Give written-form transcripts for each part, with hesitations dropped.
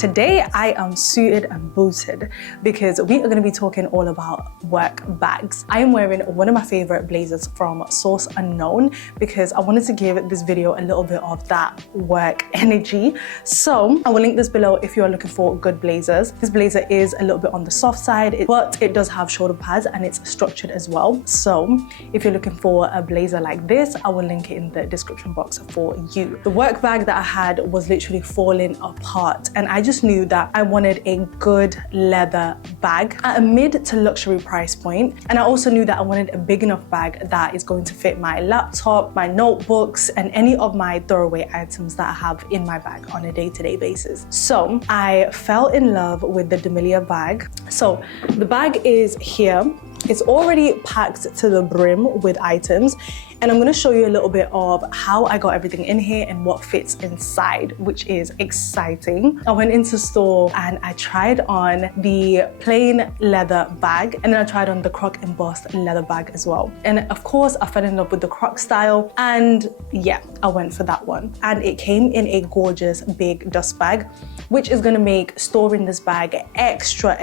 Today I am suited and booted because we are going to be talking all about work bags. I am wearing one of my favorite blazers from Source Unknown because I wanted to give this video a little bit of that work energy. So I will link this below if you are looking for good blazers. This blazer is a little bit on the soft side, but it does have shoulder pads and it's structured as well. So if you're looking for a blazer like this, I will link it in the description box for you. The work bag that I had was literally falling apart, and I just knew that I wanted a good leather bag at a mid to luxury price point. And I also knew that I wanted a big enough bag that is going to fit my laptop, my notebooks, and any of my throwaway items that I have in my bag on a day-to-day basis. So I fell in love with the DeMellier bag. So the bag is here. It's already packed to the brim with items, and I'm going to show you a little bit of how I got everything in here and what fits inside, which is exciting. I went into store and I tried on the plain leather bag, and then I tried on the croc embossed leather bag as well. And of course, I fell in love with the croc style, and yeah, I went for that one. And it came in a gorgeous big dust bag, which is going to make storing this bag extra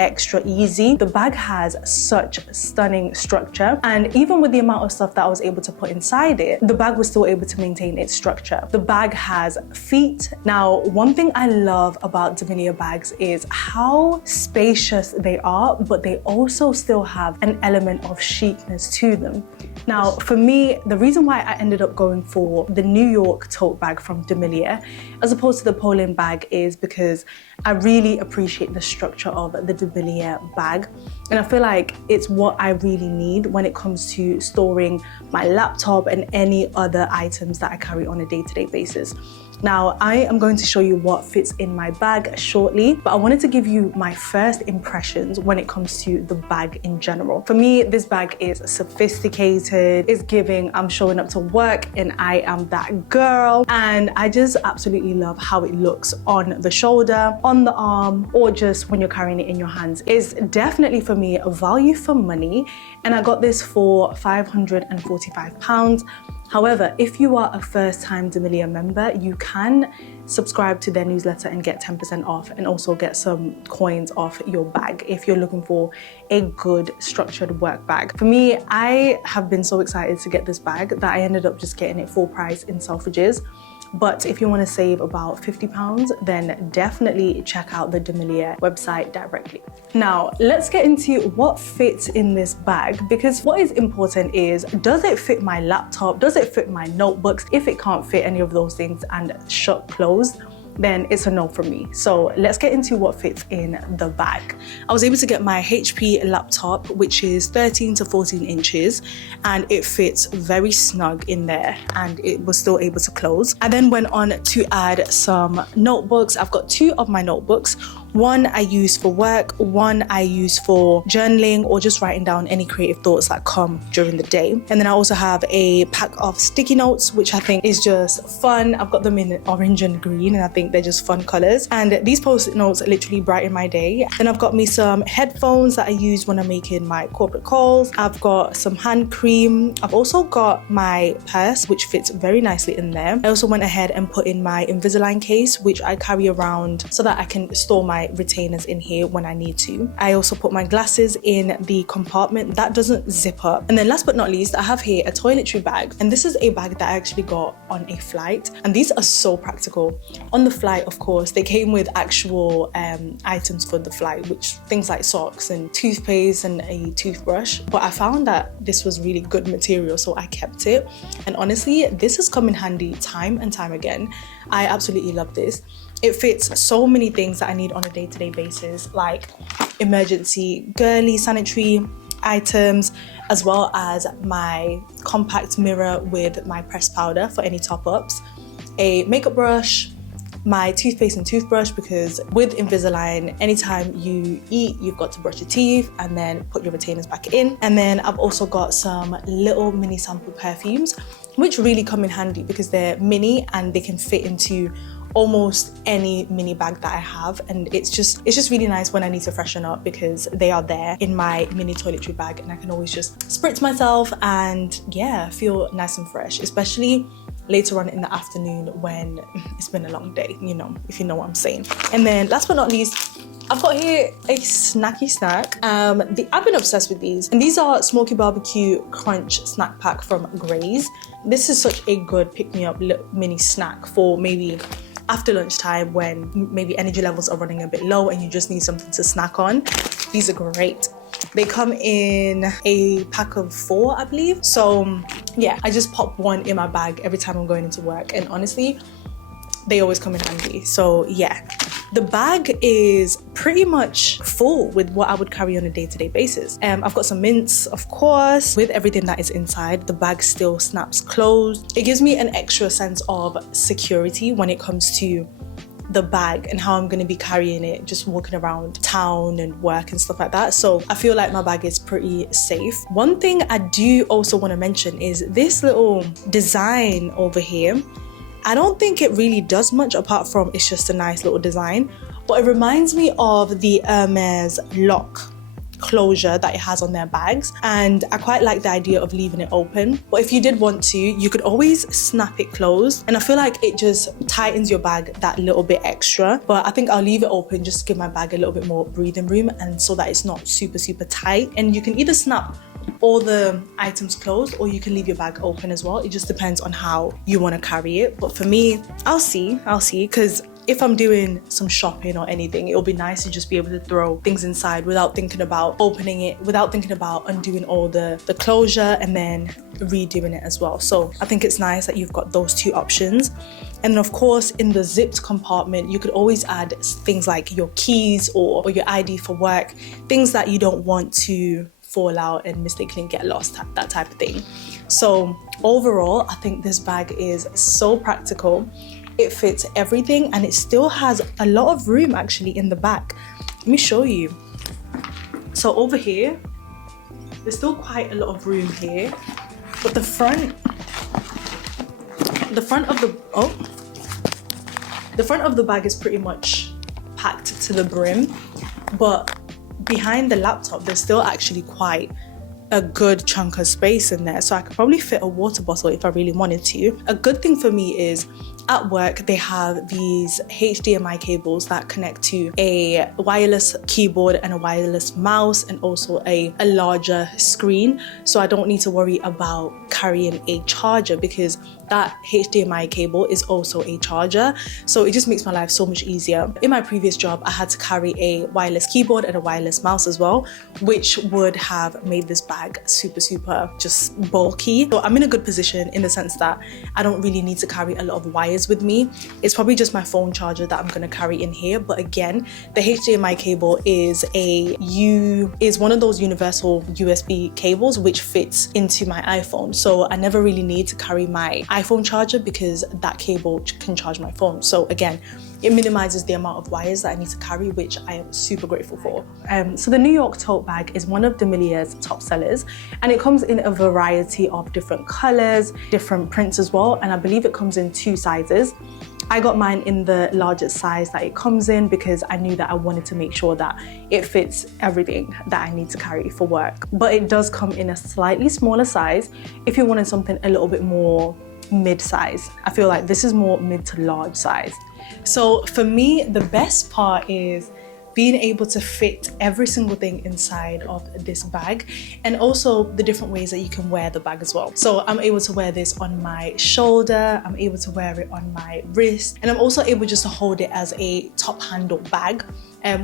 easy. The bag has such stunning structure, and even with the amount of stuff that I was able to put inside it, the bag was still able to maintain its structure. The bag has feet. Now, one thing I love about DeMellier bags is how spacious they are, but they also still have an element of chicness to them. Now, for me, the reason why I ended up going for the New York tote bag from Demillier as opposed to the Poland bag is because I really appreciate the structure of the Demillier bag. And I feel like it's what I really need when it comes to storing my laptop and any other items that I carry on a day-to-day basis. Now, I am going to show you what fits in my bag shortly, but I wanted to give you my first impressions when it comes to the bag in general. For me, this bag is sophisticated, it's giving I'm showing up to work and I am that girl. And I just absolutely love how it looks on the shoulder, on the arm, or just when you're carrying it in your hands. It's definitely for me a value for money, and I got this for £545. However, if you are a first-time DeMellier member, you can subscribe to their newsletter and get 10% off, and also get some coins off your bag if you're looking for a good structured work bag. For me, I have been so excited to get this bag that I ended up just getting it full price in Selfridges. But if you want to save about £50, then definitely check out the DeMellier website directly. Now, let's get into what fits in this bag, because what is important is, does it fit my laptop? Does it fit my notebooks? If it can't fit any of those things and shut closed, then it's a no from me. So let's get into what fits in the bag. I was able to get my HP laptop, which is 13 to 14 inches, and it fits very snug in there, and it was still able to close. I then went on to add some notebooks. I've got two of my notebooks. One I use for work, one I use for journaling or just writing down any creative thoughts that come during the day. And then I also have a pack of sticky notes, which I think is just fun. I've got them in orange and green, and I think they're just fun colors. And these post-it notes literally brighten my day. Then I've got me some headphones that I use when I'm making my corporate calls. I've got some hand cream. I've also got my purse, which fits very nicely in there. I also went ahead and put in my Invisalign case, which I carry around so that I can store my retainers in here when I need to. I also put my glasses in the compartment that doesn't zip up. And then last but not least, I have here a toiletry bag, and this is a bag that I actually got on a flight, and these are so practical. On the flight, of course, they came with actual items for the flight, which things like socks and toothpaste and a toothbrush, but I found that this was really good material, so I kept it. And honestly, this has come in handy time and time again. I absolutely love this. It fits so many things that I need on a day-to-day basis, like emergency girly sanitary items, as well as my compact mirror with my pressed powder for any top-ups, a makeup brush, my toothpaste and toothbrush, because with Invisalign, anytime you eat, you've got to brush your teeth and then put your retainers back in. And then I've also got some little mini sample perfumes, which really come in handy because they're mini and they can fit into almost any mini bag that I have, and it's just really nice when I need to freshen up because they are there in my mini toiletry bag, and I can always just spritz myself and yeah, feel nice and fresh, especially later on in the afternoon when it's been a long day, you know, if you know what I'm saying. And then last but not least, I've got here a snacky snack. I've been obsessed with these, and these are Smoky Barbecue Crunch Snack Pack from Graze. This is such a good pick-me-up little mini snack for maybe after lunchtime when maybe energy levels are running a bit low and you just need something to snack on. These are great. They come in a pack of 4, I believe. So yeah, I just pop one in my bag every time I'm going into work, and honestly, they always come in handy. So yeah, the bag is pretty much full with what I would carry on a day-to-day basis. I've got some mints, of course. With everything that is inside, the bag still snaps closed. It gives me an extra sense of security when it comes to the bag and how I'm going to be carrying it, just walking around town and work and stuff like that. So I feel like my bag is pretty safe. One thing I do also want to mention is this little design over here. I don't think it really does much apart from it's just a nice little design, but it reminds me of the Hermes lock closure that it has on their bags, and I quite like the idea of leaving it open. But if you did want to, you could always snap it closed, and I feel like it just tightens your bag that little bit extra. But I think I'll leave it open just to give my bag a little bit more breathing room, and so that it's not super tight. And you can either snap all the items closed or you can leave your bag open as well. It just depends on how you want to carry it. But for me, I'll see, because if I'm doing some shopping or anything, it'll be nice to just be able to throw things inside without thinking about opening it, without thinking about undoing all the closure and then redoing it as well. So I think it's nice that you've got those two options. And then of course, in the zipped compartment, you could always add things like your keys or your ID for work, things that you don't want to fall out and mistakenly get lost, that type of thing. So overall, I think this bag is so practical. It fits everything and it still has a lot of room actually in the back. Let me show you. So over here, there's still quite a lot of room here, but the front of the bag is pretty much packed to the brim, but behind the laptop, there's still actually quite a good chunk of space in there. So I could probably fit a water bottle if I really wanted to. A good thing for me is at work, they have these HDMI cables that connect to a wireless keyboard and a wireless mouse and also a larger screen. So I don't need to worry about carrying a charger because that HDMI cable is also a charger. So it just makes my life so much easier. In my previous job, I had to carry a wireless keyboard and a wireless mouse as well, which would have made this bag super just bulky. So I'm in a good position in the sense that I don't really need to carry a lot of wires with me. It's probably just my phone charger that I'm going to carry in here. But again, the HDMI cable is one of those universal USB cables which fits into my iPhone. So I never really need to carry my iPhone charger because that cable can charge my phone. So again, it minimizes the amount of wires that I need to carry, which I am super grateful for. So the New York tote bag is one of Demillier's top sellers, and it comes in a variety of different colors, different prints as well, and I believe it comes in 2 sizes. I got mine in the largest size that it comes in because I knew that I wanted to make sure that it fits everything that I need to carry for work. But it does come in a slightly smaller size if you wanted something a little bit more mid-size. I feel like this is more mid to large size. So for me, the best part is being able to fit every single thing inside of this bag, and also the different ways that you can wear the bag as well. So I'm able to wear this on my shoulder, I'm able to wear it on my wrist, and I'm also able just to hold it as a top handle bag,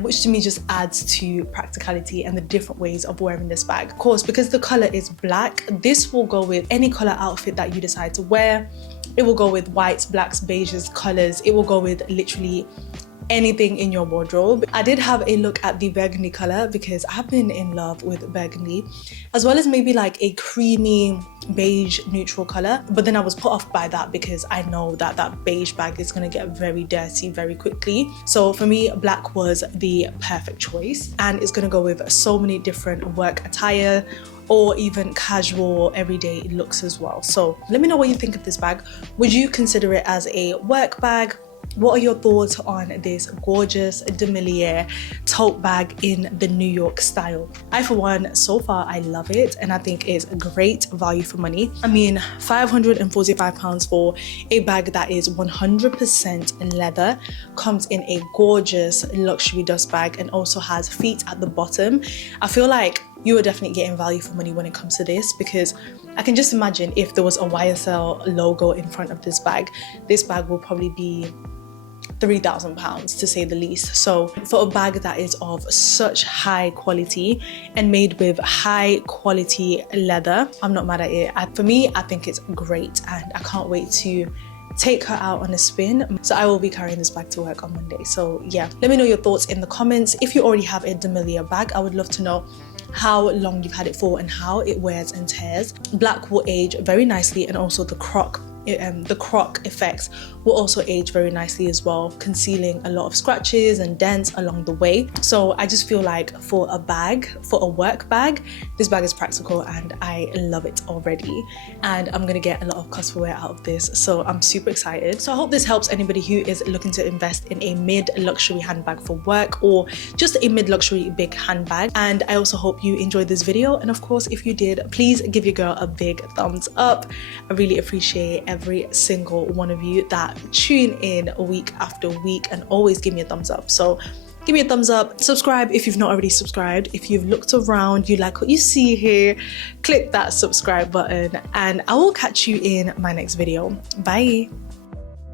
which to me just adds to practicality and the different ways of wearing this bag. Of course, because the color is black, this will go with any color outfit that you decide to wear. It will go with whites, blacks, beiges, colors. It will go with literally anything in your wardrobe. I did have a look at the burgundy color because I've been in love with burgundy, as well as maybe like a creamy beige neutral color. But then I was put off by that because I know that that beige bag is going to get very dirty very quickly. So for me, black was the perfect choice, and it's going to go with so many different work attire or even casual everyday looks as well. So let me know what you think of this bag. Would you consider it as a work bag, What are your thoughts on this gorgeous Demillier tote bag in the New York style? I, for one, so far, I love it, and I think it's a great value for money. I mean, £545 for a bag that is 100% leather, comes in a gorgeous luxury dust bag, and also has feet at the bottom. I feel like you are definitely getting value for money when it comes to this, because I can just imagine if there was a YSL logo in front of this bag will probably be £3,000 to say the least. So for a bag that is of such high quality and made with high quality leather, I'm not mad at it. For me, I think it's great, and I can't wait to take her out on a spin. So I will be carrying this bag to work on Monday. So yeah, let me know your thoughts in the comments. If you already have a DeMellier bag, I would love to know how long you've had it for and how it wears and tears. Black will age very nicely, and also the croc effects will also age very nicely as well, concealing a lot of scratches and dents along the way. So I just feel like for a work bag, this bag is practical, and I love it already, and I'm gonna get a lot of cost per wear out of this, so I'm super excited. So I hope this helps anybody who is looking to invest in a mid-luxury handbag for work, or just a mid-luxury big handbag. And I also hope you enjoyed this video, and of course, if you did, please give your girl a big thumbs up. I really appreciate every single one of you that tune in week after week and always give me a thumbs up. So give me a thumbs up, subscribe if you've not already subscribed. If you've looked around, you like what you see here, click that subscribe button, and I will catch you in my next video. Bye.